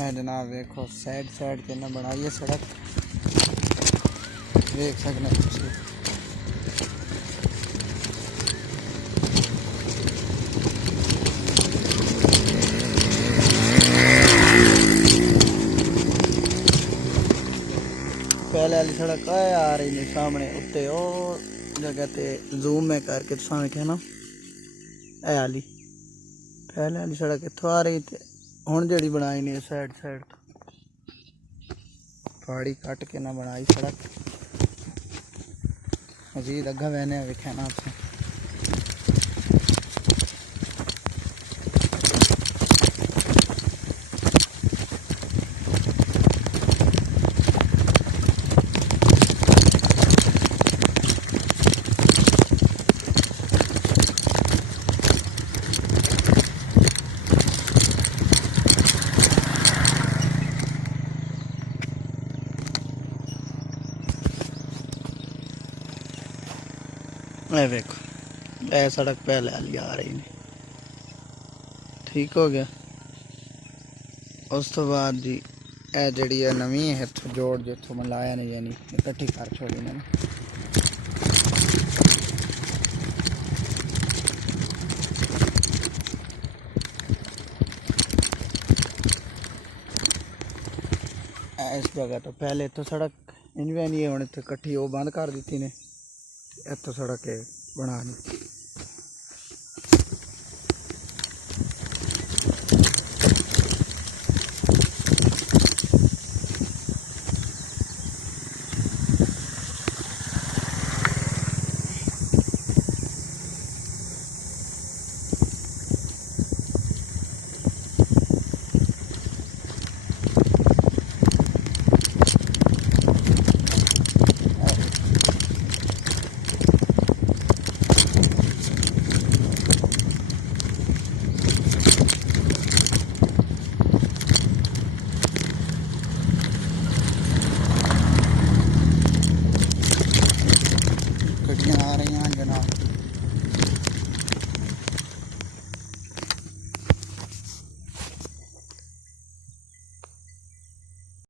है जनाब, देखो साइड साइड के ना बनाई है सड़क, देख सकते तुम। पहले वाली सड़क आ रही है सामने उत्ते ओ जगह ते जूम में करके तुम वेख्या ना, ए वाली पहले वाली सड़क इत्थों आ रही थी। हुण जेहड़ी बनाई नहीं साइड साइड पहाड़ी कट के ना बनाई सड़क, मजीद अग्गा मैंने वेख्या ना आपसे। देखो ए सड़क पहले वाली आ रही है, ठीक हो गया। उस तो बाद जी ए जड़ी है नवी है इत्थों जोड़ जिथों मैं लाया नहीं जानी इकट्ठी कर छोड़ी मैंने। इस जगह तो पहले तो सड़क इंज नहीं है, हम इतने कट्ठी वो बंद कर दी ने, इतों सड़क बना दी।